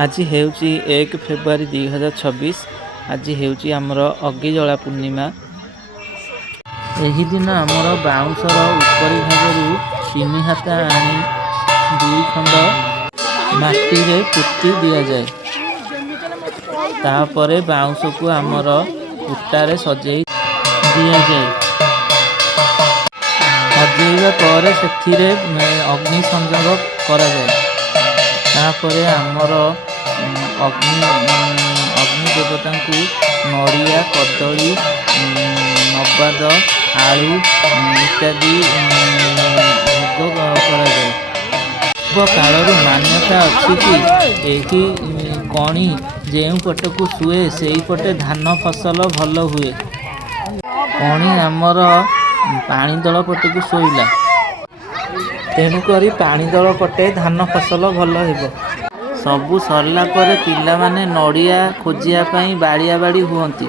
आज हेउची 1 फेब्रुआरी 2026। आज हेउची आमर अग्गिजला पूर्णिमा। एही दिन आमर बाउंसर उपरी भागरू 3 हाथ आनी 2 खंड माटी रे पुती दिया जाए। तापरे बाउंस को आमर कुटारे सजेई दिया जाए। सजेइबा पर सेथिरे अग्नि संयोग करा जाए। तापरे आमर अग्नि देवता को नड़िया कदली नबाद आलू इत्यादि भोग करा जाए। कालर मान्यता अच्छी कि यही कणी जो पट को शुए से पटे धान फसल भल हुए। कणी आमर पाणीदल पट को शोला तेणुक पाणीदल पटे धान फसल भल हो। सबू सरला पिला माने नड़िया खोजिया बाड़िया बाड़ी हुअंती।